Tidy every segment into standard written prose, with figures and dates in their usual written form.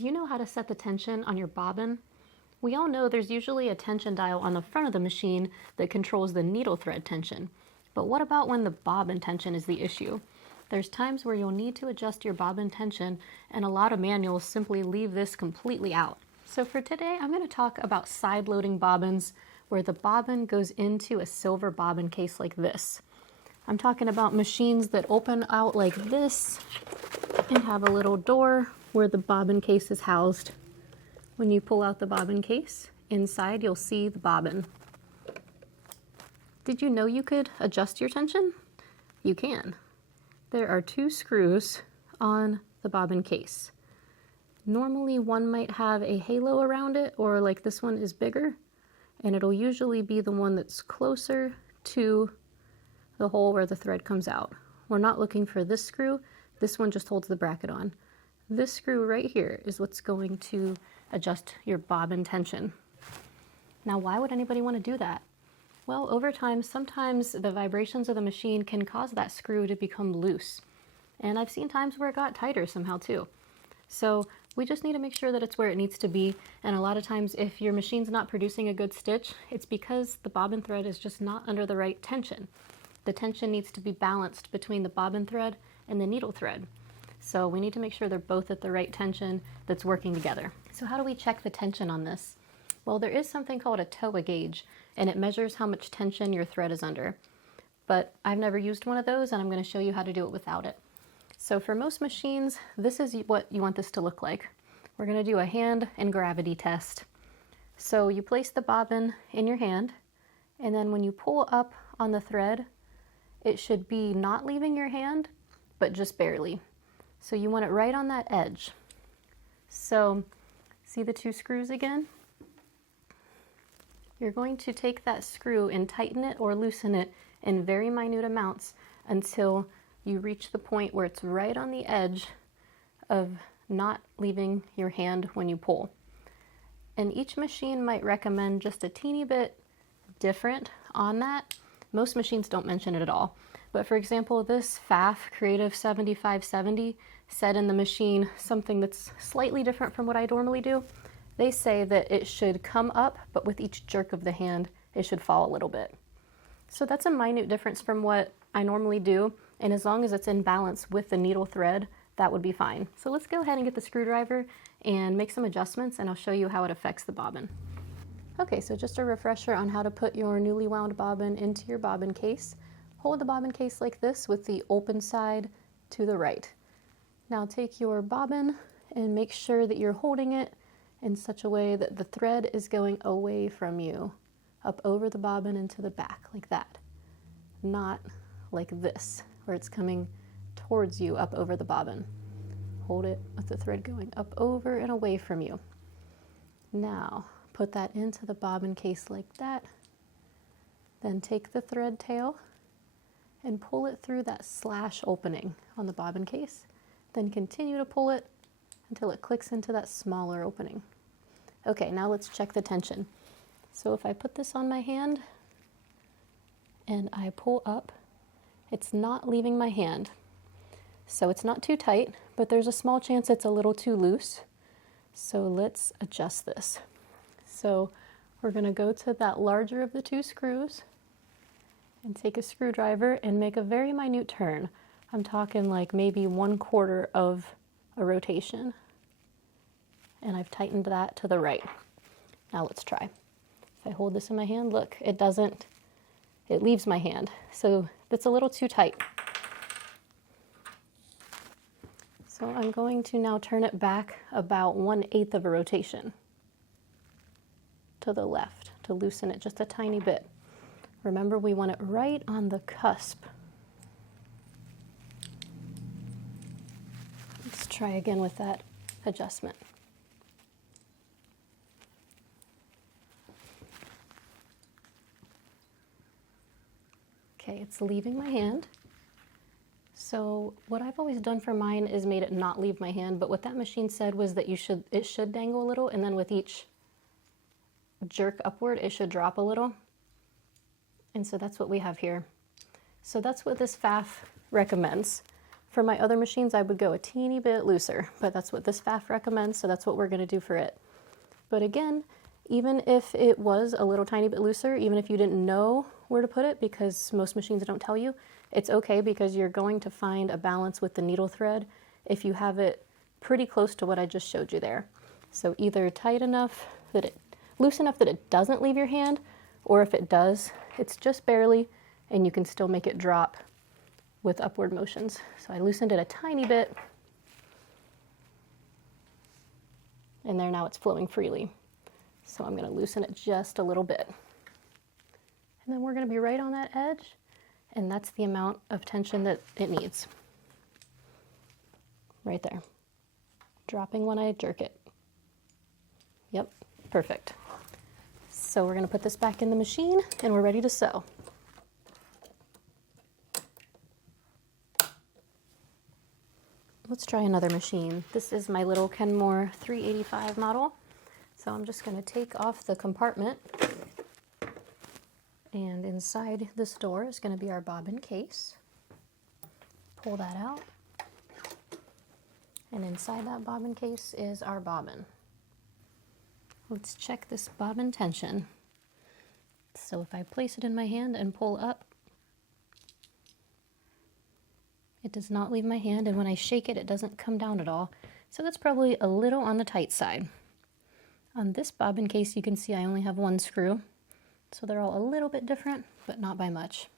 Do you know how to set the tension on your bobbin? We all know there's usually a tension dial on the front of the machine that controls the needle thread tension. But what about when the bobbin tension is the issue? There's times where you'll need to adjust your bobbin tension, and a lot of manuals simply leave this completely out. So for today, I'm going to talk about side-loading bobbins where the bobbin goes into a silver bobbin case like this. I'm talking about machines that open out like this and have a little door where the bobbin case is housed. When you pull out the bobbin case, inside you'll see the bobbin. Did you know you could adjust your tension? You can. There are 2 screws on the bobbin case. Normally one might have a halo around it, or like this one is bigger, and it'll usually be the one that's closer to the hole where the thread comes out. We're not looking for this screw. This one just holds the bracket on. This screw right here is what's going to adjust your bobbin tension. Now, why would anybody want to do that? Well, over time, sometimes the vibrations of the machine can cause that screw to become loose. And I've seen times where it got tighter somehow too. So we just need to make sure that it's where it needs to be. And a lot of times if your machine's not producing a good stitch, it's because the bobbin thread is just not under the right tension. The tension needs to be balanced between the bobbin thread and the needle thread. So we need to make sure they're both at the right tension that's working together. So how do we check the tension on this? Well, there is something called a TOA gauge, and it measures how much tension your thread is under. But I've never used one of those, and I'm going to show you how to do it without it. So for most machines, this is what you want this to look like. We're going to do a hand and gravity test. So you place the bobbin in your hand, and then when you pull up on the thread, it should be not leaving your hand, but just barely. So you want it right on that edge. So see the 2 screws again? You're going to take that screw and tighten it or loosen it in very minute amounts until you reach the point where it's right on the edge of not leaving your hand when you pull. And each machine might recommend just a teeny bit different on that. Most machines don't mention it at all. But for example, this Pfaff Creative 7570 said in the machine something that's slightly different from what I normally do. They say that it should come up, but with each jerk of the hand, it should fall a little bit. So that's a minute difference from what I normally do, and as long as it's in balance with the needle thread, that would be fine. So let's go ahead and get the screwdriver and make some adjustments, and I'll show you how it affects the bobbin. Okay, so just a refresher on how to put your newly wound bobbin into your bobbin case. Hold the bobbin case like this with the open side to the right. Now take your bobbin and make sure that you're holding it in such a way that the thread is going away from you, up over the bobbin and to the back, like that. Not like this, where it's coming towards you up over the bobbin. Hold it with the thread going up over and away from you. Now, put that into the bobbin case like that. Then take the thread tail and pull it through that slash opening on the bobbin case. Then continue to pull it until it clicks into that smaller opening. Okay, now let's check the tension. So if I put this on my hand and I pull up, it's not leaving my hand. So it's not too tight, but there's a small chance it's a little too loose. So let's adjust this. So we're going to go to that larger of the 2 screws and take a screwdriver and make a very minute turn. I'm talking like maybe 1/4 of a rotation. And I've tightened that to the right. Now let's try. If I hold this in my hand, look, it leaves my hand. So that's a little too tight. So I'm going to now turn it back about 1/8 of a rotation to the left to loosen it just a tiny bit. Remember, we want it right on the cusp. Let's try again with that adjustment. Okay, it's leaving my hand. So what I've always done for mine is made it not leave my hand, but what that machine said was that it should dangle a little, and then with each jerk upward, it should drop a little. And so that's what we have here. So that's what this Pfaff recommends. For my other machines, I would go a teeny bit looser, but that's what this Pfaff recommends, so that's what we're gonna do for it. But again, even if it was a little tiny bit looser, even if you didn't know where to put it, because most machines don't tell you, it's okay because you're going to find a balance with the needle thread if you have it pretty close to what I just showed you there. So either tight enough that loose enough that it doesn't leave your hand, or if it does, it's just barely, and you can still make it drop with upward motions. So I loosened it a tiny bit, and there now it's flowing freely. So I'm gonna loosen it just a little bit. And then we're gonna be right on that edge, and that's the amount of tension that it needs. Right there. Dropping when I jerk it. Yep, perfect. So we're gonna put this back in the machine, and we're ready to sew. Let's try another machine. This is my little Kenmore 385 model. So I'm just gonna take off the compartment, and inside this door is gonna be our bobbin case. Pull that out. And inside that bobbin case is our bobbin. Let's check this bobbin tension. So if I place it in my hand and pull up, it does not leave my hand, and when I shake it, it doesn't come down at all. So that's probably a little on the tight side. On this bobbin case, you can see I only have one screw, so they're all a little bit different, but not by much.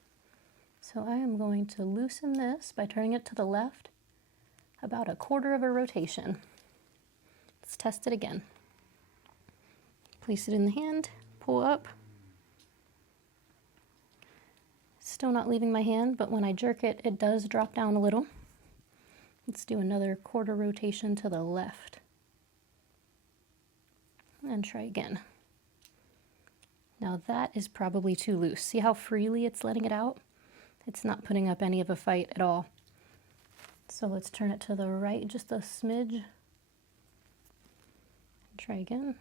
So I am going to loosen this by turning it to the left, about a quarter of a rotation. Let's test it again. Place it in the hand, pull up. Still not leaving my hand, but when I jerk it, it does drop down a little. Let's do another quarter rotation to the left. And try again. Now that is probably too loose. See how freely it's letting it out? It's not putting up any of a fight at all. So let's turn it to the right just a smidge. Try again.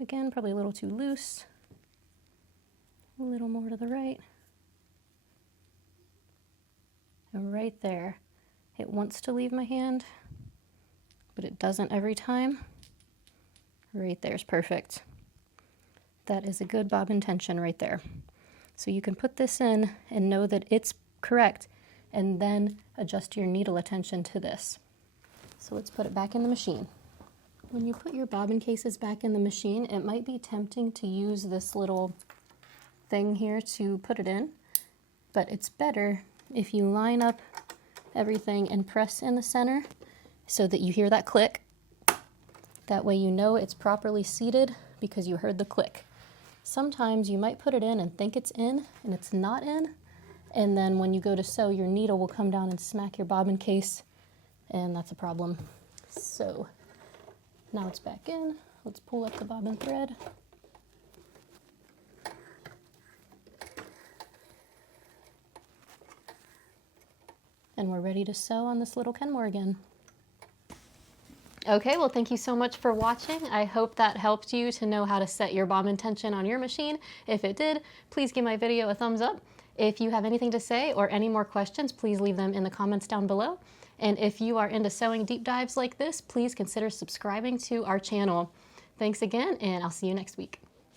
Again, probably a little too loose. A little more to the right. And right there, it wants to leave my hand, but it doesn't every time. Right there's perfect. That is a good bobbin tension right there. So you can put this in and know that it's correct, and then adjust your needle attention to this. So let's put it back in the machine. When you put your bobbin cases back in the machine, it might be tempting to use this little thing here to put it in, but it's better if you line up everything and press in the center so that you hear that click. That way you know it's properly seated because you heard the click. Sometimes you might put it in and think it's in and it's not in, and then when you go to sew, your needle will come down and smack your bobbin case, and that's a problem. So now it's back in. Let's pull up the bobbin thread. And we're ready to sew on this little Kenmore again. Okay, well, thank you so much for watching. I hope that helped you to know how to set your bobbin tension on your machine. If it did, please give my video a thumbs up. If you have anything to say or any more questions, please leave them in the comments down below. And if you are into sewing deep dives like this, please consider subscribing to our channel. Thanks again, and I'll see you next week.